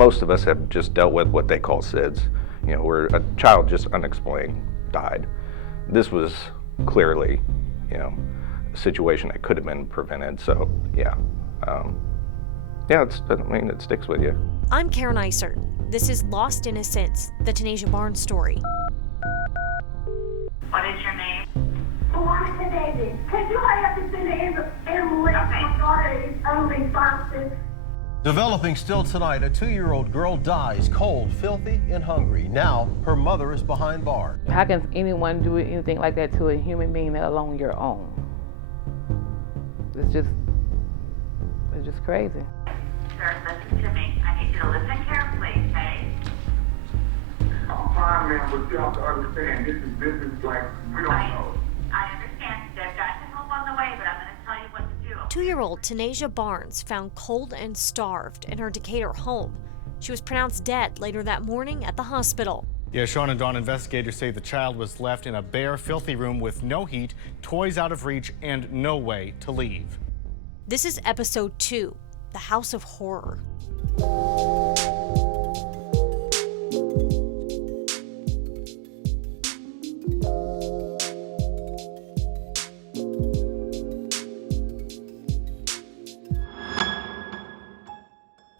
most of us have just dealt with what they call SIDS, where a child just unexplained died. This was clearly, a situation that could have been prevented. So yeah, it sticks with you. I'm Karen Isert. This is Lost Innocence, the Tanasia Barnes story. What is your name? Monica Davis. Could you have to send an ambulance? My daughter is unresponsive. Developing still tonight, a 2-year-old girl dies cold, filthy, and hungry. Now, her mother is behind bars. How can anyone do anything like that to a human being, let alone your own? It's just crazy. Sir, listen to me. I need you to listen carefully, okay? I'm fine, ma'am, but you have to understand, this is like, we don't know. I understand. They've got to help on the way, but I'm going to tell you what to do. 2-year-old Tanasia Barnes found cold and starved in her Decatur home. She was pronounced dead later that morning at the hospital. Yeah, Sean and Dawn, investigators say the child was left in a bare, filthy room with no heat, toys out of reach, and no way to leave. This is episode 2, The House of Horror.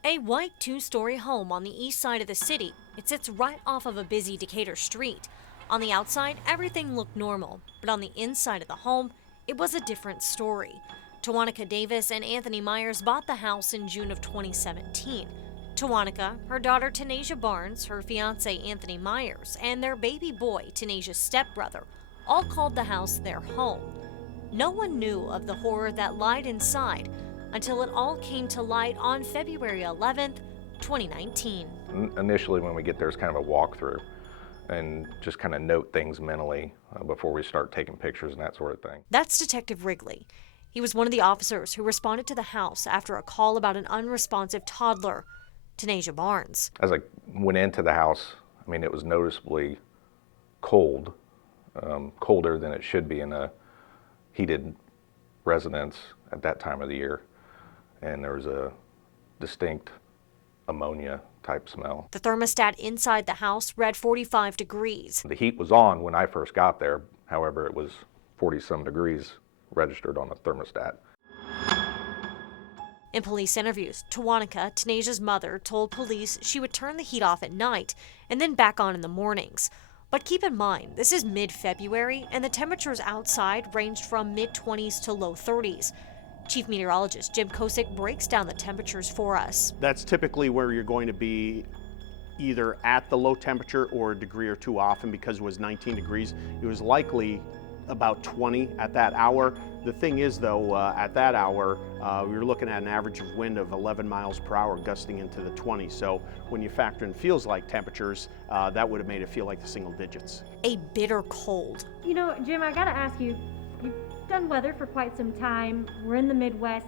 A white 2-story home on the east side of the city. It sits right off of a busy Decatur street. On the outside, everything looked normal, but on the inside of the home, it was a different story. Tawanica Davis and Anthony Myers bought the house in June of 2017. Tawanica, her daughter Tanasia Barnes, her fiance Anthony Myers, and their baby boy, Tanasia's stepbrother, all called the house their home. No one knew of the horror that lied inside until it all came to light on February 11th, 2019. Initially, when we get there, it's kind of a walkthrough and just kind of note things mentally before we start taking pictures and that sort of thing. That's Detective Wrigley. He was one of the officers who responded to the house after a call about an unresponsive toddler, Tanasia Barnes. As I went into the house, it was noticeably cold, colder than it should be in a heated residence at that time of the year. And there was a distinct ammonia type smell. The thermostat inside the house read 45 degrees. The heat was on when I first got there. However, it was 40-some degrees registered on the thermostat. In police interviews, Tawanica, Tanasia's mother, told police she would turn the heat off at night and then back on in the mornings. But keep in mind, this is mid-February and the temperatures outside ranged from mid-20s to low 30s. Chief Meteorologist Jim Kosick breaks down the temperatures for us. That's typically where you're going to be either at the low temperature or a degree or two off, and because it was 19 degrees, it was likely about 20 at that hour. The thing is, though, at that hour, we were looking at an average of wind of 11 miles per hour gusting into the 20s. So when you factor in feels like temperatures, that would have made it feel like the single digits. A bitter cold. Jim, I gotta ask you, you've done weather for quite some time. We're in the Midwest.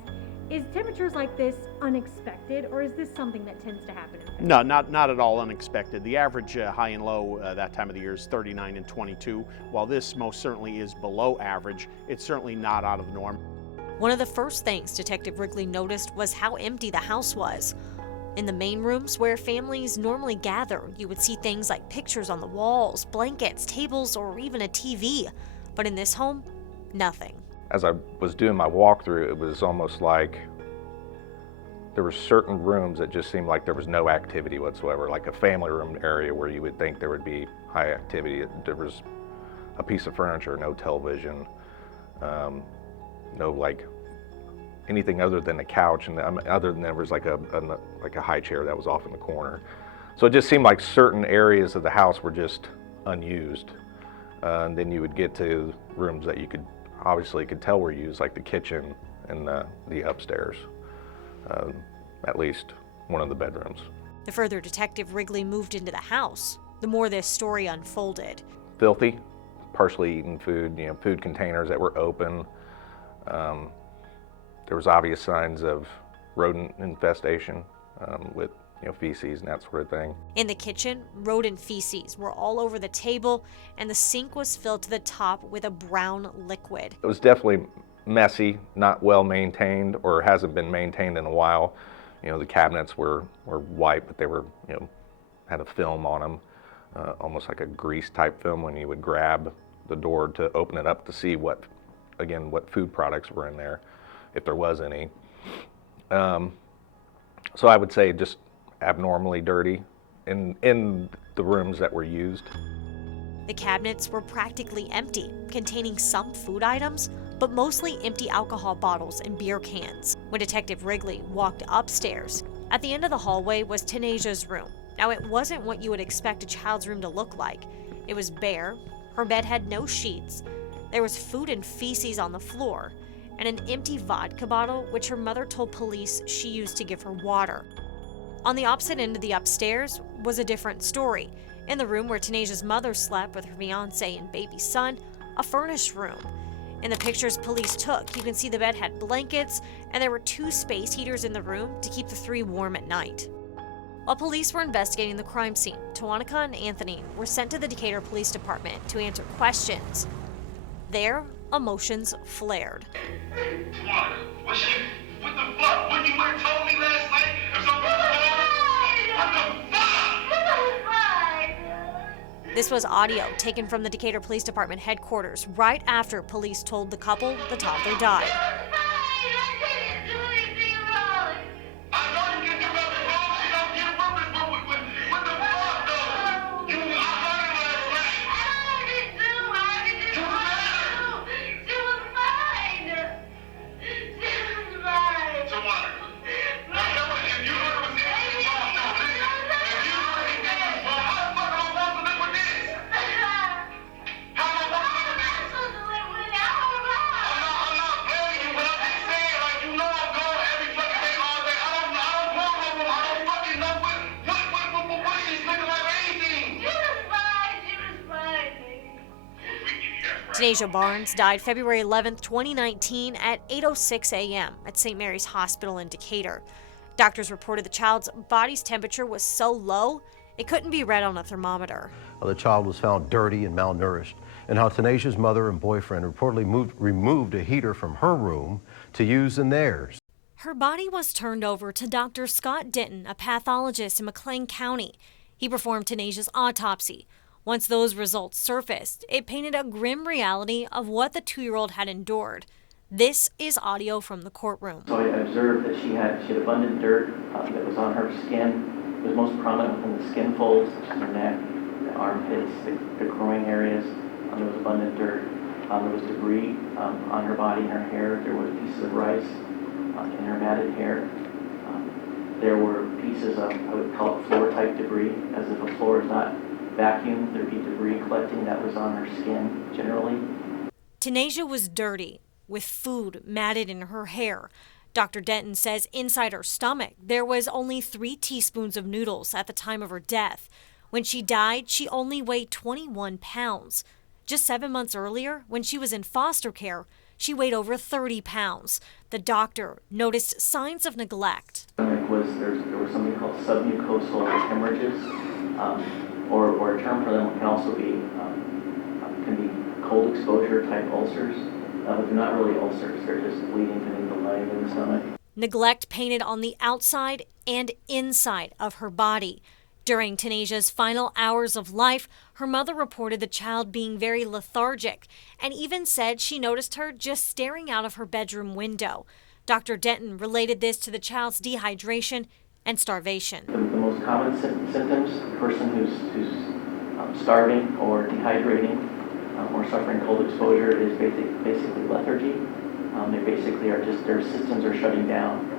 Is temperatures like this unexpected, or is this something that tends to happen? No, not at all unexpected. The average high and low that time of the year is 39 and 22. While this most certainly is below average, it's certainly not out of the norm. One of the first things Detective Wrigley noticed was how empty the house was. In the main rooms where families normally gather, you would see things like pictures on the walls, blankets, tables, or even a TV. But in this home, nothing. As I was doing my walkthrough, it was almost like there were certain rooms that just seemed like there was no activity whatsoever, like a family room area where you would think there would be high activity. There was a piece of furniture, no television, no anything other than a couch, and other than there was like a high chair that was off in the corner. So it just seemed like certain areas of the house were just unused. And then you would get to rooms that you could tell were used, like the kitchen and the upstairs, at least one of the bedrooms. The further Detective Wrigley moved into the house, the more this story unfolded. Filthy, partially eaten food, food containers that were open. There was obvious signs of rodent infestation with feces and that sort of thing. In the kitchen, rodent feces were all over the table, and the sink was filled to the top with a brown liquid. It was definitely messy, not well maintained, or hasn't been maintained in a while. The cabinets were white, but they were, had a film on them, almost like a grease type film when you would grab the door to open it up to see what food products were in there, if there was any. So I would say just abnormally dirty in the rooms that were used. The cabinets were practically empty, containing some food items, but mostly empty alcohol bottles and beer cans. When Detective Wrigley walked upstairs, at the end of the hallway was Tanasia's room. Now, it wasn't what you would expect a child's room to look like. It was bare, her bed had no sheets, there was food and feces on the floor, and an empty vodka bottle which her mother told police she used to give her water. On the opposite end of the upstairs was a different story. In the room where Tanasia's mother slept with her fiancé and baby son, a furnished room. In the pictures police took, you can see the bed had blankets, and there were 2 space heaters in the room to keep the 3 warm at night. While police were investigating the crime scene, Tawanica and Anthony were sent to the Decatur Police Department to answer questions. There, emotions flared. Tawanica, what the fuck? What you would have told me last night? If something was wrong? What the fuck? This was audio taken from the Decatur Police Department headquarters right after police told the couple the toddler died. Tanasia Barnes died February 11, 2019 at 8:06 a.m. at St. Mary's Hospital in Decatur. Doctors reported the child's body's temperature was so low, it couldn't be read on a thermometer. The child was found dirty and malnourished, and how Tanasia's mother and boyfriend reportedly removed a heater from her room to use in theirs. Her body was turned over to Dr. Scott Denton, a pathologist in McLean County. He performed Tanasia's autopsy. Once those results surfaced, it painted a grim reality of what the 2-year-old had endured. This is audio from the courtroom. So I observed that she had abundant dirt that was on her skin. It was most prominent within the skin folds, such as her neck, the armpits, the groin areas. There was abundant dirt. There was debris on her body and her hair. There were pieces of rice in her matted hair. There were pieces of, I would call it floor-type debris, as if a floor is not vacuum, there'd be debris collecting that was on her skin generally. Tanasia was dirty, with food matted in her hair. Dr. Denton says inside her stomach there was only 3 teaspoons of noodles at the time of her death. When she died, she only weighed 21 pounds. Just 7 months earlier, when she was in foster care, she weighed over 30 pounds. The doctor noticed signs of neglect. There was something called submucosal hemorrhages. Or a term for them can also be cold exposure type ulcers, but they're not really ulcers, they're just bleeding beneath the lining in the stomach. Neglect painted on the outside and inside of her body. During Tanasia's final hours of life, her mother reported the child being very lethargic and even said she noticed her just staring out of her bedroom window. Dr. Denton related this to the child's dehydration and starvation. The most common symptoms, a person who's starving or dehydrating or suffering cold exposure is basically lethargy. They basically are just, their systems are shutting down,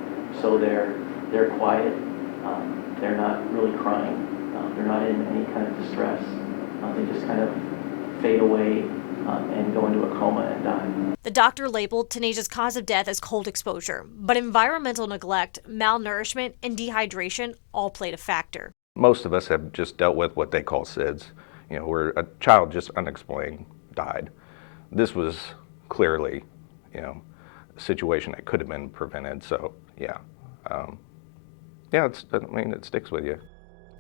so they're quiet, they're not really crying, they're not in any kind of distress. They just kind of fade away and go into a coma and die. The doctor labeled Tanasia's cause of death as cold exposure, but environmental neglect, malnourishment, and dehydration all played a factor. Most of us have just dealt with what they call SIDS, where a child just unexplained died. This was clearly, a situation that could have been prevented. So, yeah, it sticks with you.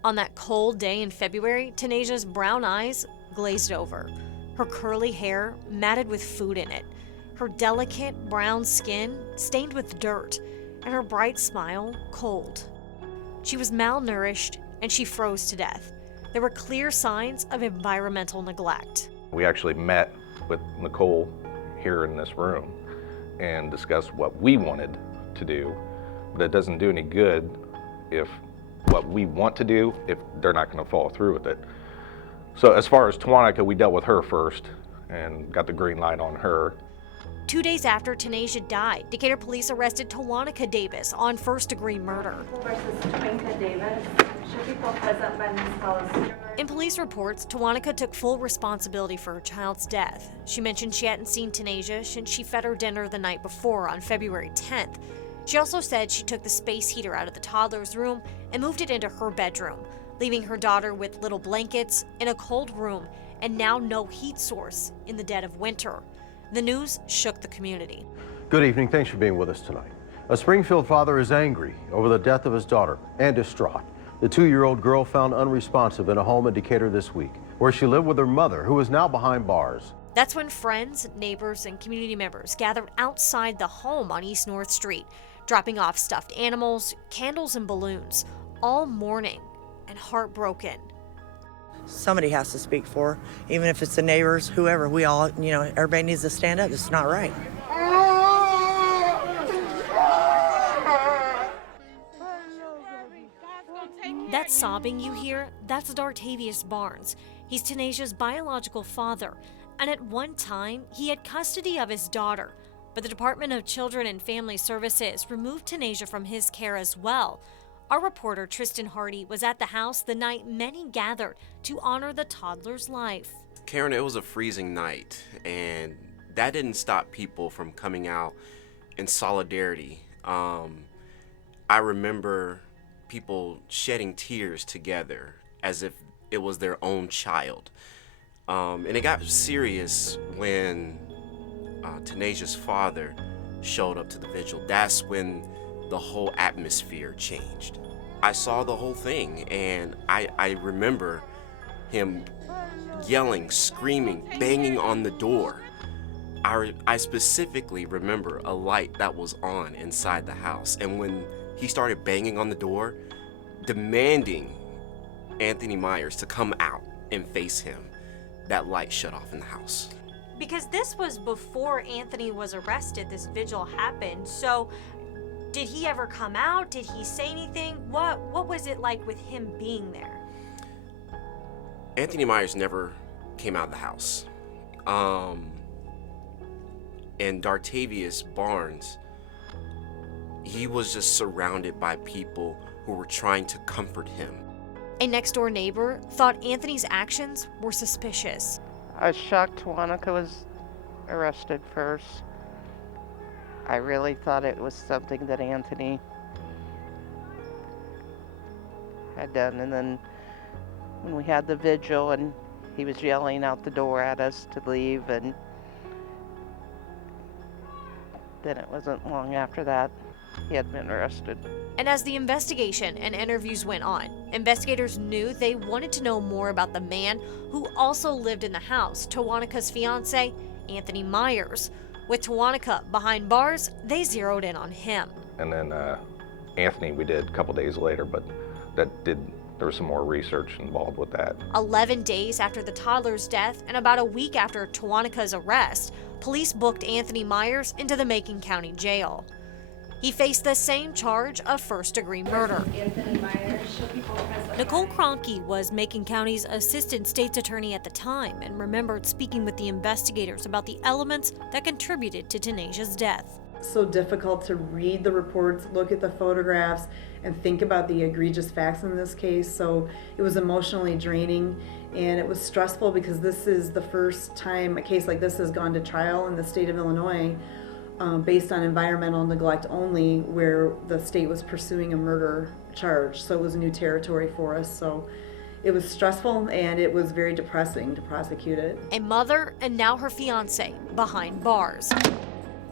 On that cold day in February, Tanasia's brown eyes glazed over. Her curly hair matted with food in it. Her delicate brown skin stained with dirt. and her bright smile cold. She was malnourished and she froze to death. There were clear signs of environmental neglect. We actually met with Nicole here in this room and discussed what we wanted to do, but it doesn't do any good if what we want to do, if they're not going to follow through with it. So as far as Tawanaka, we dealt with her first and got the green light on her. 2 days after Tanasia died, Decatur police arrested Tawanaka Davis on first-degree murder. In police reports, Tawanaka took full responsibility for her child's death. She mentioned she hadn't seen Tanasia since she fed her dinner the night before on February 10th. She also said she took the space heater out of the toddler's room and moved it into her bedroom, leaving her daughter with little blankets in a cold room and now no heat source in the dead of winter. The news shook the community. Good evening. Thanks for being with us tonight. A Springfield father is angry over the death of his daughter and distraught. The 2-year-old girl found unresponsive in a home in Decatur this week, where she lived with her mother, who is now behind bars. That's when friends, neighbors, and community members gathered outside the home on East North Street, dropping off stuffed animals, candles, and balloons, all mourning and heartbroken. Somebody has to speak for her, even if it's the neighbors, whoever. We all, everybody needs to stand up. It's not right. That sobbing you hear, that's Dartavius Barnes. He's Tanasia's biological father, and at one time, he had custody of his daughter. But the Department of Children and Family Services removed Tanasia from his care as well. Our reporter, Tristan Hardy, was at the house the night many gathered to honor the toddler's life. Karen, it was a freezing night, and that didn't stop people from coming out in solidarity. I remember people shedding tears together as if it was their own child. And it got serious when Tanasia's father showed up to the vigil. That's when the whole atmosphere changed. I saw the whole thing, and I remember him yelling, screaming, banging on the door. I specifically remember a light that was on inside the house, and when he started banging on the door, demanding Anthony Myers to come out and face him, that light shut off in the house. Because this was before Anthony was arrested, this vigil happened, so did he ever come out? Did he say anything? What was it like with him being there? Anthony Myers never came out of the house. And Dartavius Barnes, he was just surrounded by people who were trying to comfort him. A next-door neighbor thought Anthony's actions were suspicious. I was shocked Tawanaka was arrested first. I really thought it was something that Anthony had done. And then when we had the vigil and he was yelling out the door at us to leave, and then it wasn't long after that he had been arrested. And as the investigation and interviews went on, investigators knew they wanted to know more about the man who also lived in the house, Tawanaka's fiance, Anthony Myers. With Tawanaka behind bars, they zeroed in on him. And then Anthony we did a couple days later, but there was some more research involved with that. 11 days after the toddler's death and about a week after Tawanaka's arrest, police booked Anthony Myers into the Macon County Jail. He faced the same charge of first-degree murder. Nicole Kroenke was Macon County's assistant state's attorney at the time and remembered speaking with the investigators about the elements that contributed to Tanasia's death. So difficult to read the reports, look at the photographs, and think about the egregious facts in this case. So it was emotionally draining, and it was stressful because this is the first time a case like this has gone to trial in the state of Illinois. Based on environmental neglect only, where the state was pursuing a murder charge. So it was new territory for us. So it was stressful and it was very depressing to prosecute it. A mother and now her fiance behind bars.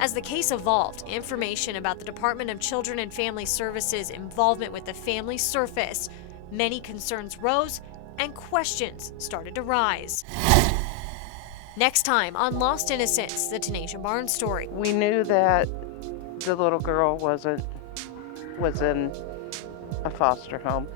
As the case evolved, information about the Department of Children and Family Services' involvement with the family surfaced. Many concerns rose and questions started to rise. Next time on Lost Innocence, the Tanasia Barnes story. We knew that the little girl wasn't was in a foster home.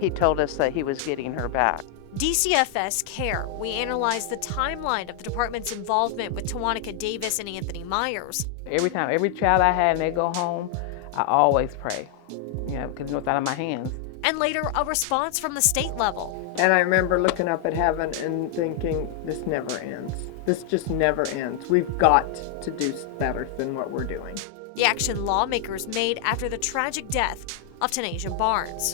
He told us that he was getting her back. DCFS Care, we analyzed the timeline of the department's involvement with Tawanica Davis and Anthony Myers. Every time, every child I had and they go home, I always pray, because it's out of my hands. And later, a response from the state level. And I remember looking up at heaven and thinking, this never ends. This just never ends. We've got to do better than what we're doing. The action lawmakers made after the tragic death of Tanasia Barnes.